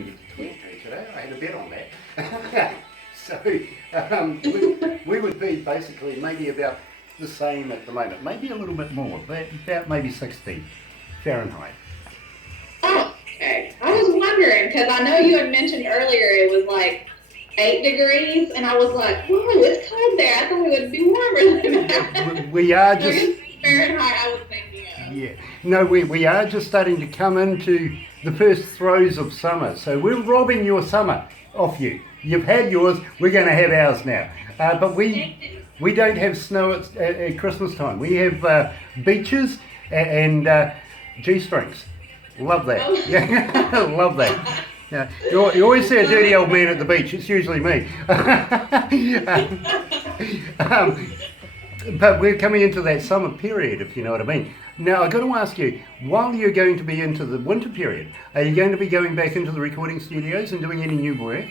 today. I had a bet on that. So we would be basically maybe about the same at the moment, maybe a little bit more, but about maybe 60 Fahrenheit. Oh, okay. I was wondering because I know you had mentioned earlier it was like 8 degrees, and I was like, whoa, it's cold there. I thought it would be warmer than that. We are just... Fahrenheit, I was thinking of. Yeah. No, we are just starting to come into the first throes of summer. So we're robbing your summer off you. You've had yours, we're going to have ours now. But we don't have snow at Christmas time. We have beaches and G-strings. Love that. Oh. Yeah, love that. Yeah. You always see a dirty old man at the beach. It's usually me. But we're coming into that summer period, if you know what I mean. Now, I've got to ask you, while you're going to be into the winter period, are you going to be going back into the recording studios and doing any new work?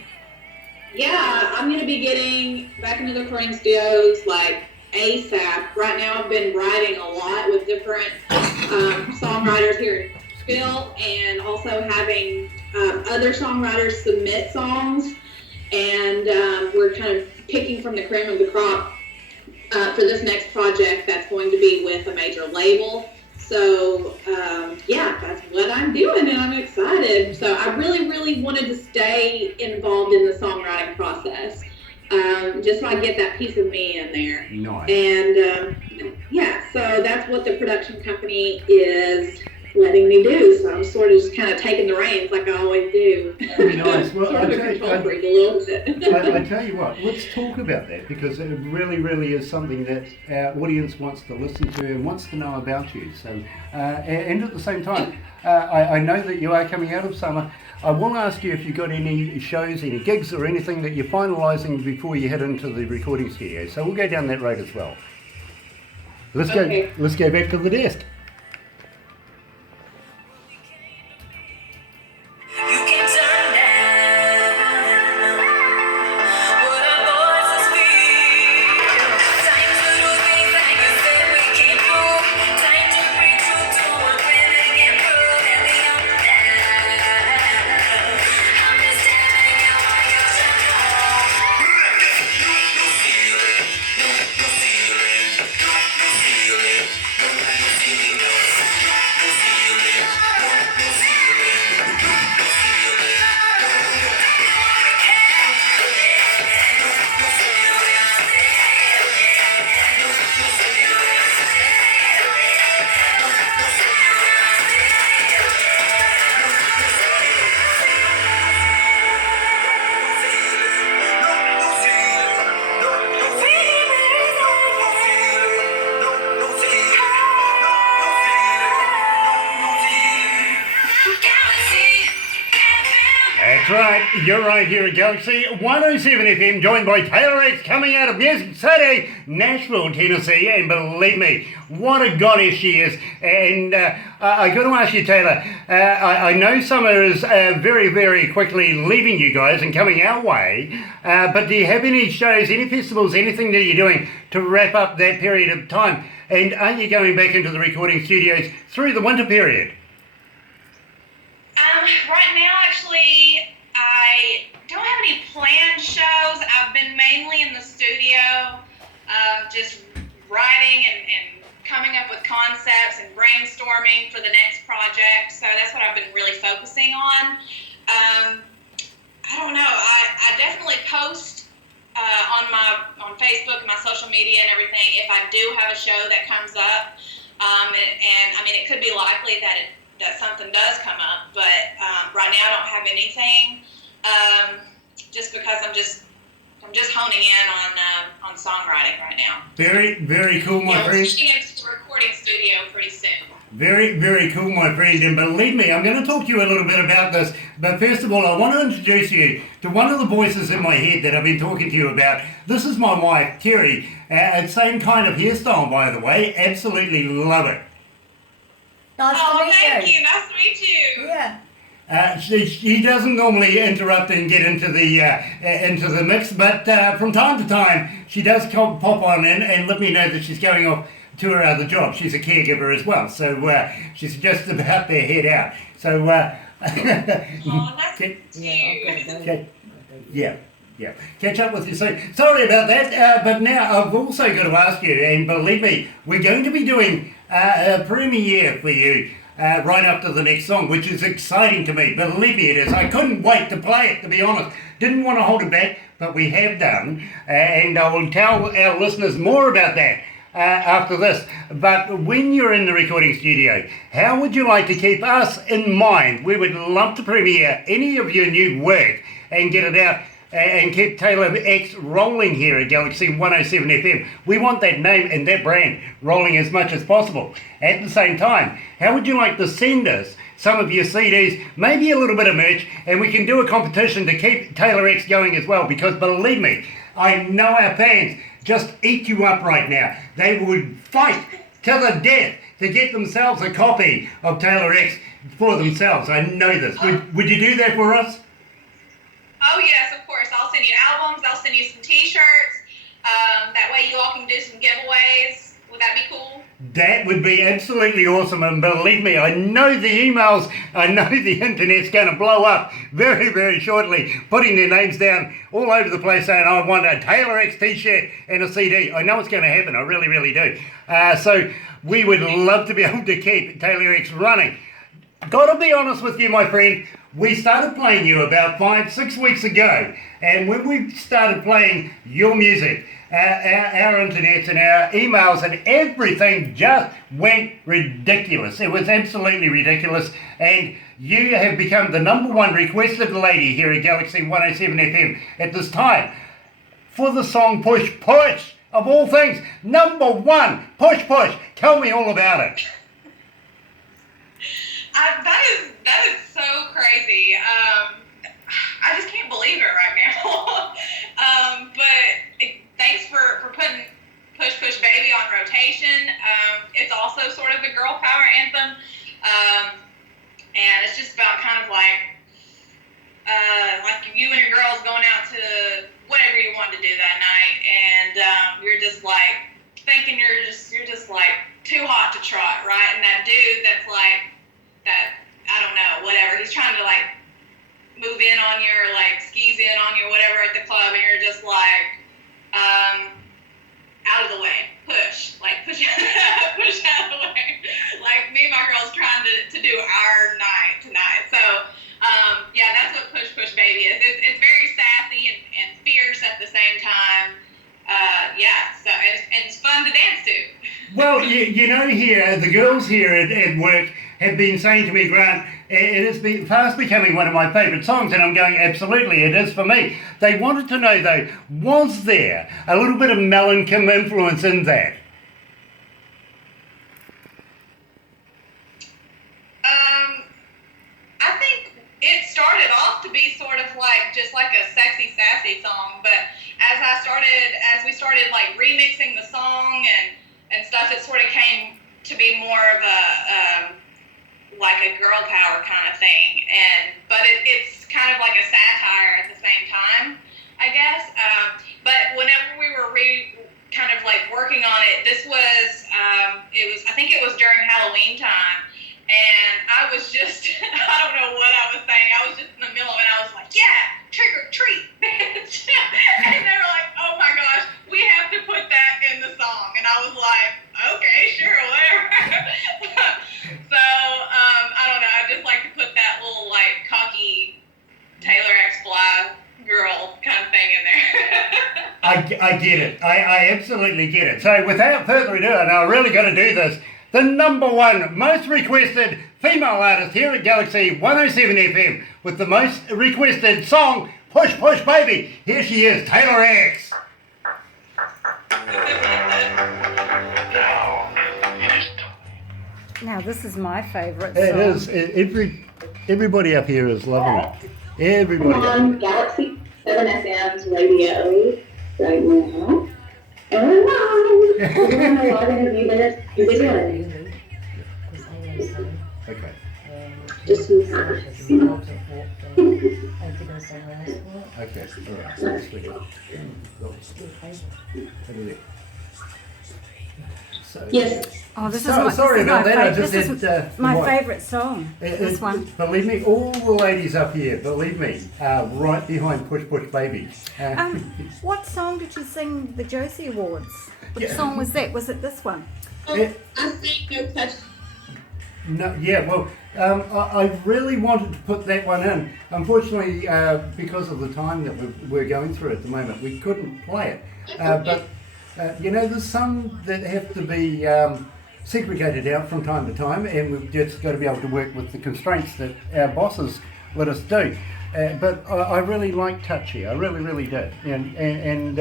Yeah, I'm going to be getting back into the recording studios like ASAP. Right now, I've been writing a lot with different songwriters here in Nashville, and also having other songwriters submit songs. And we're kind of picking from the cream of the crop for this next project that's going to be with a major label. So, yeah, that's what I'm doing, and I'm excited. So I really, really wanted to stay involved in the songwriting process, just so I get that piece of me in there. Nice. And, yeah, so that's what the production company is letting me do. So I'm sort of just kind of taking the reins like I always do. Nice. Well, sort of a control freak a little bit. I tell you what, let's talk about that, because it really, really is something that our audience wants to listen to and wants to know about you. So, and at the same time, I know that you are coming out of summer. I will ask you if you've got any shows, any gigs or anything that you're finalising before you head into the recording studio. So we'll go down that road as well. Let's go back to the desk. That's right, you're right here at Galaxy 107 FM, joined by Taylor X, coming out of Music City, Nashville, Tennessee, and believe me, what a goddess she is. And I got to ask you, Taylor, I know summer is very, very quickly leaving you guys and coming our way, but do you have any shows, any festivals, anything that you're doing to wrap up that period of time? And are you going back into the recording studios through the winter period? Right now, actually, I don't have any planned shows. I've been mainly in the studio, just writing and coming up with concepts and brainstorming for the next project. So that's what I've been really focusing on. I don't know. I definitely post on Facebook and my social media and everything if I do have a show that comes up. And I mean, it could be likely that something does come up, but right now I don't have anything, just because I'm just honing in on songwriting right now. Very, very cool, my friend. Pushing into the recording studio pretty soon. Very, very cool, my friend. And believe me, I'm going to talk to you a little bit about this. But first of all, I want to introduce you to one of the voices in my head that I've been talking to you about. This is my wife, Terry. Same kind of hairstyle, by the way. Absolutely love it. Nice to meet thank you. you. Nice to meet you. Yeah. She doesn't normally interrupt and get into the mix, but from time to time she does pop on in and let me know that she's going off to her other job. She's a caregiver as well, so she's just about to head out. So Oh, that's Okay. cute. Yeah. Catch up with you soon. Sorry about that, but now I've also got to ask you, and believe me, we're going to be doing a premiere for you right after the next song, which is exciting to me. Believe me, it is. I couldn't wait to play it, to be honest. Didn't want to hold it back, but we have done, and I will tell our listeners more about that after this. But when you're in the recording studio, how would you like to keep us in mind? We would love to premiere any of your new work and get it out and keep Taylor X rolling here at Galaxy 107 FM. We want that name and that brand rolling as much as possible. At the same time, how would you like to send us some of your CDs, maybe a little bit of merch, and we can do a competition to keep Taylor X going as well, because believe me, I know our fans just eat you up right now. They would fight to the death to get themselves a copy of Taylor X for themselves. I know this. Would you do that for us? Oh yes, of course. I'll send you albums. I'll send you some T-shirts. That way you all can do some giveaways. Would that be cool? That would be absolutely awesome, and believe me, I know the emails, I know the internet's going to blow up very, very shortly, putting their names down all over the place saying, I want a Taylor X t-shirt and a CD. I know it's going to happen, I really, really do. So we would love to be able to keep Taylor X running. Gotta be honest with you, my friend, we started playing you about 5-6 weeks ago, and when we started playing your music, our internets and our emails and everything just went ridiculous. It was absolutely ridiculous, and you have become the #1 requested lady here at Galaxy 107 FM at this time for the song Push Push, of all things. #1, Push Push. Tell me all about it. That is so crazy. I just can't believe it right now. Thanks for putting Push Push Baby on rotation. It's also sort of a girl power anthem. And it's just about kind of like you and your girls going out to whatever you wanted to do that night, and you're just like thinking you're just like too hot to trot, right? And that dude that's like that, I don't know, whatever, he's trying to like move in on you or like skis in on you, whatever, at the club, and you're just like out of the way, push out of the way. Like me and my girls trying to do our night tonight. So yeah, that's what Push Push Baby is. It's very sassy and fierce at the same time. Yeah, so it's fun to dance to. Well, you know, here, the girls here at work have been saying to me, Grant, it is fast becoming one of my favourite songs, and I'm going, absolutely, it is for me. They wanted to know, though, was there a little bit of Mel Kim influence in that? I think it started off to be sort of like just like a sexy, sassy song, but as we started like remixing the song and stuff, it sort of came to be more of a like a girl power kind of thing, but it's kind of like a satire at the same time, I guess. But whenever we were kind of like working on it, this was I think it was during Halloween time. And I was just, I don't know what I was saying. I was just in the middle of it. I was like, yeah, trick or treat, bitch. And they were like, oh my gosh, we have to put that in the song. And I was like, okay, sure, whatever. So, I don't know. I just like to put that little like cocky Taylor X Fly girl kind of thing in there. I get it. I absolutely get it. So without further ado, and I really got to do this, the #1 most requested female artist here at Galaxy 107 FM with the most requested song, Push Push Baby. Here she is, Taylor X. Now, this is my favorite It song. is. Everybody up here is loving it. Everybody. On Galaxy 7 FM's radio right now. Oh, wow. We're going to log in a few minutes. You're busy on it. Okay. Just use that. Okay. All right. Sweet. Have a look. So, Yes. Oh, this So- is sorry about that, I just This had, is my what? favourite song. This one. Believe me, all the ladies up here, believe me, are right behind Push Push Baby. What song did you sing the Josie Awards? Which Yeah. song was that? Was it this one? It- I think no touch. No, yeah, well, I really wanted to put that one in. Unfortunately, because of the time that we're going through at the moment, we couldn't play it. But, you know, there's some that have to be segregated out from time to time, and we've just got to be able to work with the constraints that our bosses let us do. But I really like Touchy, I really, really do. And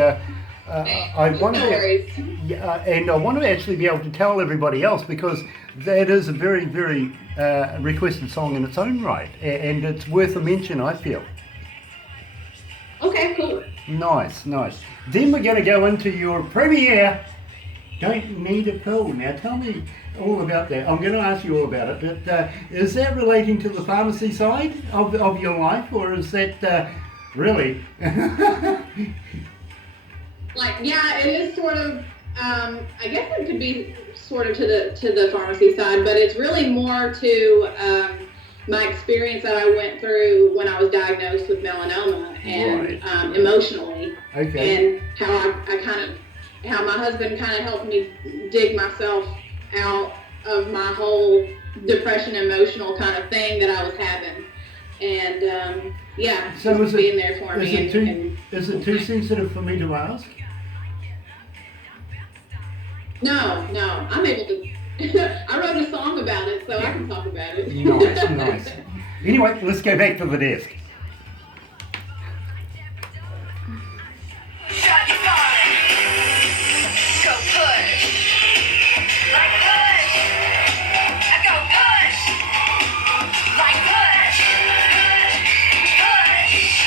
I want No to... worries. Yeah, and I want to actually be able to tell everybody else because that is a very, very requested song in its own right, and it's worth a mention, I feel. Okay, cool. Nice, nice. Then we're going to go into your premiere. Don't need a pill. Now tell me all about that. I'm going to ask you all about it, but is that relating to the pharmacy side of your life, or is that really? Like, yeah, it is sort of. I guess it could be sort of to the pharmacy side, but it's really more to my experience that I went through when I was diagnosed with melanoma and Right. Emotionally, Okay. and how how my husband kind of helped me dig myself out of my whole depression, emotional kind of thing that I was having, and yeah, So just is it- being there for me. Is it too sensitive for me to ask? No, I'm able to. I wrote a song about it, so I can talk about it. Nice, nice. Anyway, let's go back to the desk. Shot your body. Go push. Like push. I go push. Like push. Push. Push.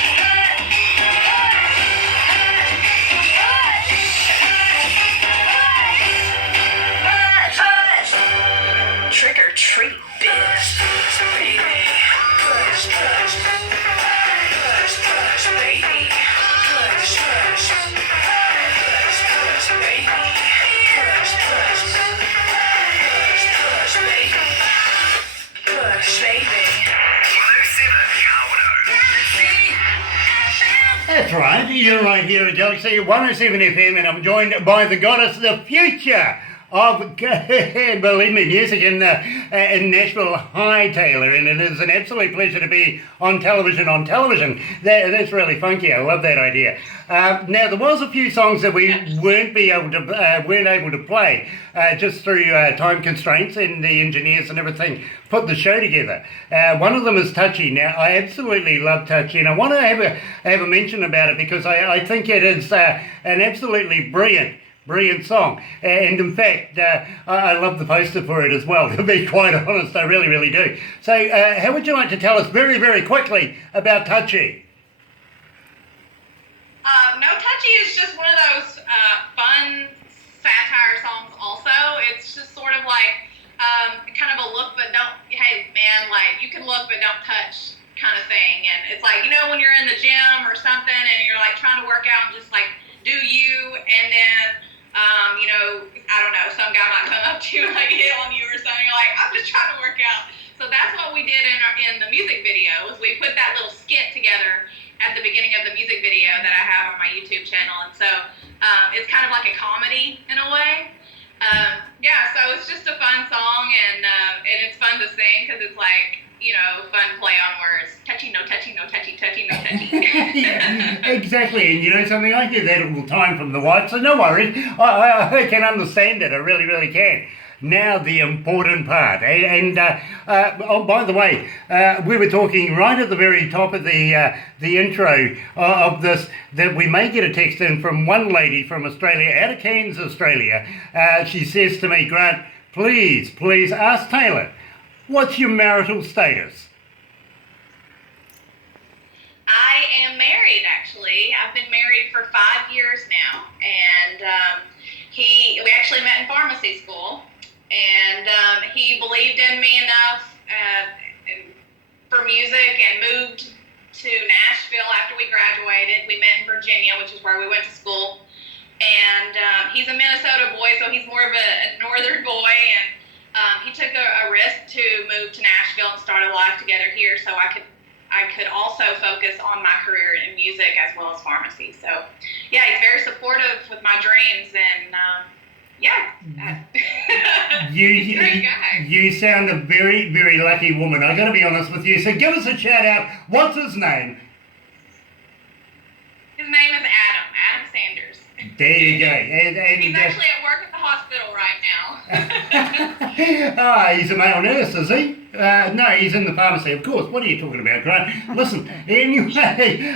Trick or treat, bitch. Baby. Push, push. Push, push, baby. Push, push. Push, push, baby. Push, push. Push, push, baby. Push, baby. 107 That's right, you're right here at Galaxy 107 FM, and I'm joined by the goddess, the future of, believe me, music in Nashville, Hi Taylor, and it is an absolute pleasure to be on television. That's really funky. I love that idea. Now there was a few songs that we weren't able to play just through time constraints, and the engineers and everything put the show together. One of them is Touchy. Now I absolutely love Touchy, and I want to have a mention about it because I think it is an absolutely brilliant song, and in fact I love the poster for it as well, to be quite honest. I really, really do. So how would you like to tell us very, very quickly about Touchy? No Touchy is just one of those fun satire songs also. It's just sort of like kind of a look but don't, hey man, like you can look but don't touch kind of thing. And it's like, you know, when you're in the gym or something and you're like trying to work out and just like do you, and then you know, I don't know, some guy might come up to you and like hit on you or something. You're like, I'm just trying to work out. So that's what we did in the music video. Was we put that little skit together at the beginning of the music video that I have on my YouTube channel, and so it's kind of like a comedy in a way. Yeah, so it's just a fun song, and it's fun to sing because it's like, you know, fun play on words. Touchy, no touchy, no touchy, touchy, no touchy. Yeah, exactly, and you know something, I hear that all the time from the wife, so no worries. I can understand it, I really, really can. Now the important part, oh, by the way, we were talking right at the very top of the intro of this that we may get a text in from one lady from Australia, out of Cairns, Australia. She says to me, Grant, please ask Taylor, what's your marital status? I am married, actually. I've been married for 5 years now, and we actually met in pharmacy school, and he believed in me enough for music and moved to Nashville after we graduated. We met in Virginia, which is where we went to school, and he's a Minnesota boy, so he's more of a northern boy, and he took a risk to move to Nashville and start a life together here, so I could also focus on my career in music as well as pharmacy. So, yeah, he's very supportive with my dreams, and great guy. You sound a very, very lucky woman. I got to be honest with you. So give us a shout out. What's his name? His name is Adam Sanders. There you go. And He's actually at work at the hospital right now. He's a male nurse, is he? No, he's in the pharmacy, of course. What are you talking about, Grant? Listen, anyway,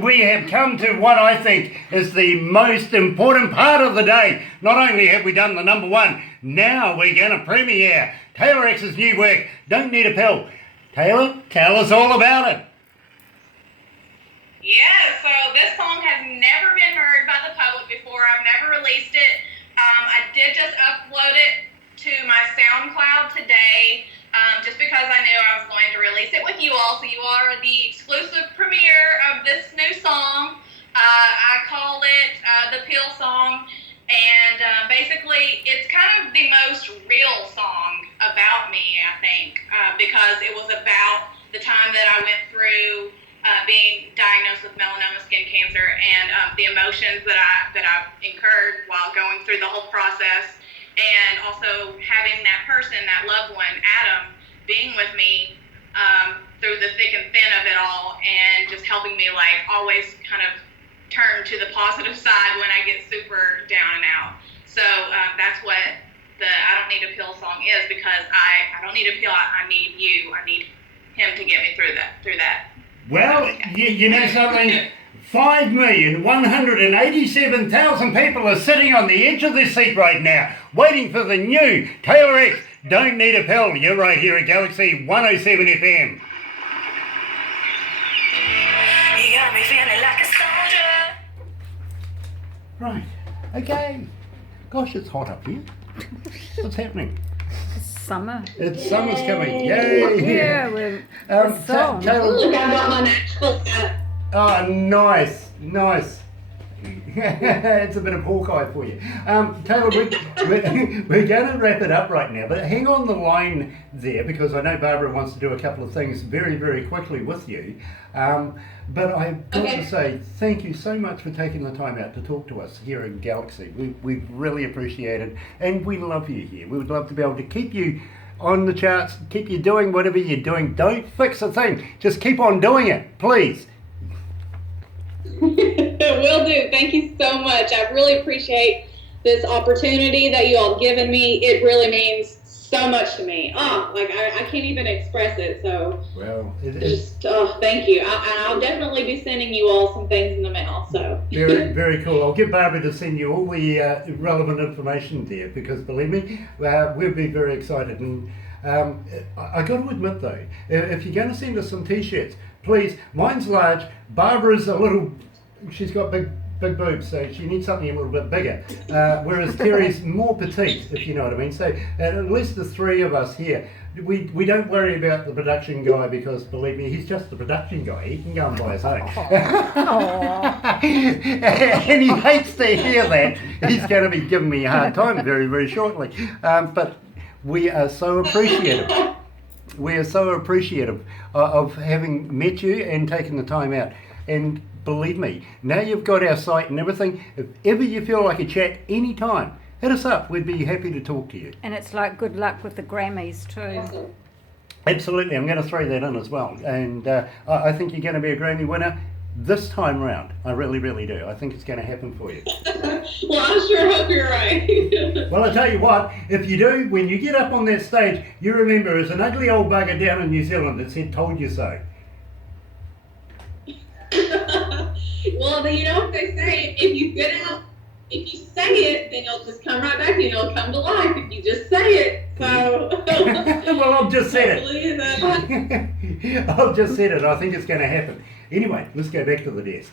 we have come to what I think is the most important part of the day. Not only have we done the number one, now we're going to premiere Taylor X's new work, Don't Need a Pill. Taylor, tell us all about it. Yeah, so this song has never been heard by the public before. I've never released it. I did just upload it to my SoundCloud today, just because I knew I was going to release it with you all. So you are the exclusive premiere of this new song. I call it the Pill Song, and basically it's kind of the most real song about me, I think, because it was about the time that I went through being diagnosed with melanoma skin cancer, and the emotions that I incurred while going through the whole process, and also having that person, that loved one, Adam, being with me through the thick and thin of it all, and just helping me like always kind of turn to the positive side when I get super down and out. So that's what the I Don't Need a Pill song is, because I don't need a pill, I need you. I need him to get me through that. Well, you know something? 5,187,000 people are sitting on the edge of their seat right now, waiting for the new Taylor X, Don't Need a Pill. You're right here at Galaxy 107 FM. You got me feeling like a soldier. Right, okay. Gosh, it's hot up here. What's happening? Summer. Summer's coming. Yay! Yeah, we're the song. Taylor, Look, I got my Nashville hat. oh, nice. It's a bit of Hawkeye for you. Taylor, we're going to wrap it up right now, but hang on the line there, because I know Barbara wants to do a couple of things very, very quickly with you. But I've got to say thank you so much for taking the time out to talk to us here in Galaxy. We really appreciate it, and we love you here. We would love to be able to keep you on the charts, keep you doing whatever you're doing. Don't fix a thing. Just keep on doing it, please. Will do. Thank you so much. I really appreciate this opportunity that you all given me. It really means so much to me. I can't even express it. So, well, thank you. I'll definitely be sending you all some things in the mail. So very, very cool. I'll get Barbara to send you all the relevant information there, because believe me, we'll be very excited. And I got to admit though, if you're going to send us some t-shirts, please. Mine's large. Barbara's a little. She's got big boobs, so she needs something a little bit bigger. Whereas Terry's more petite, if you know what I mean. So at least the three of us here, we don't worry about the production guy, because believe me, he's just the production guy. He can go and buy his own. And he hates to hear that. He's going to be giving me a hard time very, very shortly. But we are so appreciative. We are so appreciative of having met you and taking the time out. And believe me, now you've got our site and everything, if ever you feel like a chat anytime, hit us up. We'd be happy to talk to you. And it's like good luck with the Grammys too. Absolutely, I'm going to throw that in as well. And I think you're going to be a Grammy winner this time round. I really, really do. I think it's going to happen for you. Well, I sure hope you're right. Well, I tell you what, if you do, when you get up on that stage, you remember there's an ugly old bugger down in New Zealand that said, "Told you so." Well, you know what they say, if you say it, then it'll just come right back to you, and it'll come to life if you just say it. So Well, I've just said it. hopefully that- I've just said it. I think it's going to happen. Anyway, let's go back to the desk.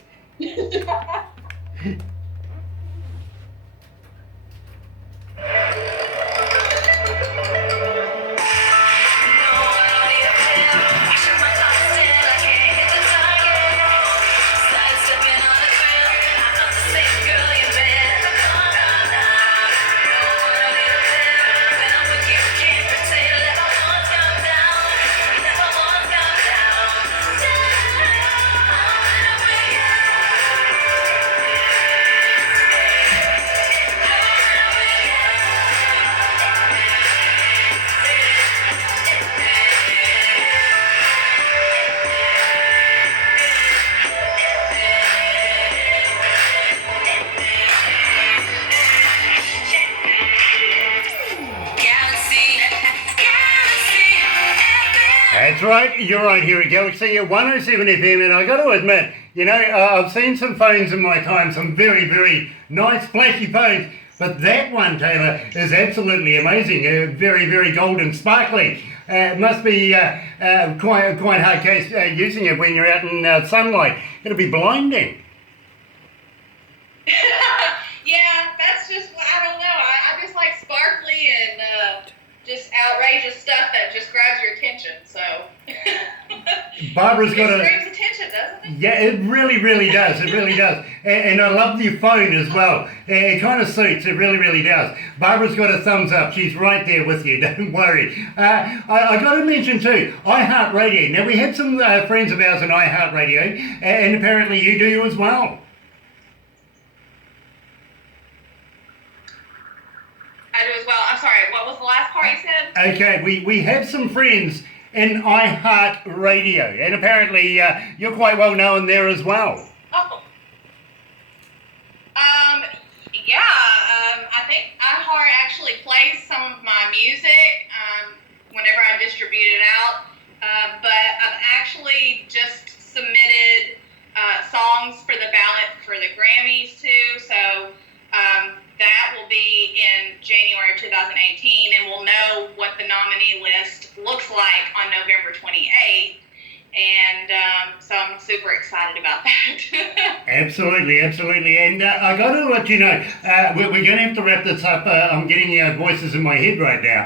That's right, you're right here at Galaxy 107 FM, and I got to admit, you know, I've seen some phones in my time, some very, very nice, flashy phones, but that one, Taylor, is absolutely amazing. Very, very golden, sparkly. It must be quite hard case using it when you're out in sunlight. It'll be blinding. Yeah, that's just, I don't know. I just like sparkly and just outrageous stuff that just grabs your attention. So Barbara's got it a... brings attention, doesn't it? Yeah, it really, really does. It really does. And I love your phone as well. It kind of suits. It really, really does. Barbara's got a thumbs up. She's right there with you. Don't worry. I got to mention too, iHeartRadio. Now, we had some friends of ours in iHeartRadio, and apparently you do as well. I do as well. I'm sorry, what was the last part you said? Okay, we have some friends in iHeartRadio, and apparently you're quite well known there as well. Oh. I think iHeart actually plays some of my music whenever I distribute it out. But I've actually just submitted songs for the ballot for the Grammys too. So that will be in January of 2018, and we'll know what the nominee list looks like on November 28th. And so I'm super excited about that. Absolutely, absolutely. And I got to let you know, we're going to have to wrap this up. I'm getting voices in my head right now.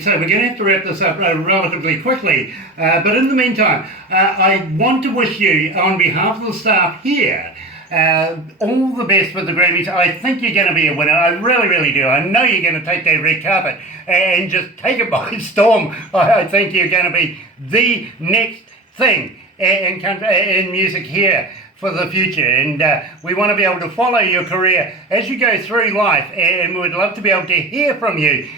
So we're going to have to wrap this up relatively quickly. But in the meantime, I want to wish you, on behalf of the staff here, all the best with the Grammys. I think you're going to be a winner. I really, really do. I know you're going to take that red carpet and just take it by storm. I think you're going to be the next thing in music here for the future, and we want to be able to follow your career as you go through life, and we'd love to be able to hear from you.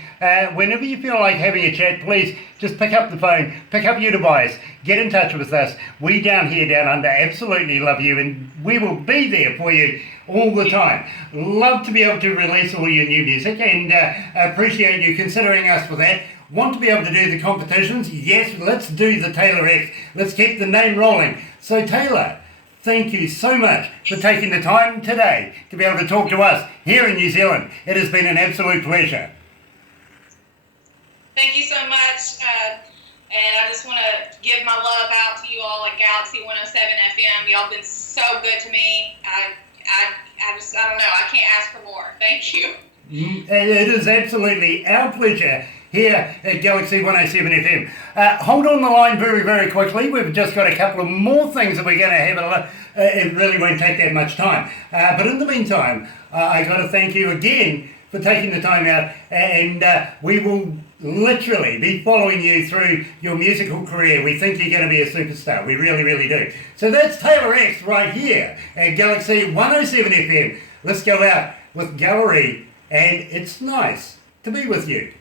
Whenever you feel like having a chat, please just pick up the phone, pick up your device, get in touch with us. We down here, down under, absolutely love you, and we will be there for you all the time. Love to be able to release all your new music, and appreciate you considering us for that. Want to be able to do the competitions? Yes, let's do the Taylor X. Let's keep the name rolling. So Taylor, thank you so much for taking the time today to be able to talk to us here in New Zealand. It has been an absolute pleasure. Thank you so much. And I just want to give my love out to you all at Galaxy 107 FM. Y'all been so good to me. I don't know. I can't ask for more. Thank you. It is absolutely our pleasure here at Galaxy 107 FM. Hold on the line very, very quickly. We've just got a couple of more things that we're going to have. It really won't take that much time. But in the meantime, I got to thank you again for taking the time out, and we will literally be following you through your musical career. We think you're going to be a superstar. We really, really do. So that's Taylor X right here at Galaxy 107 FM. Let's go out with Gallery, and it's nice to be with you.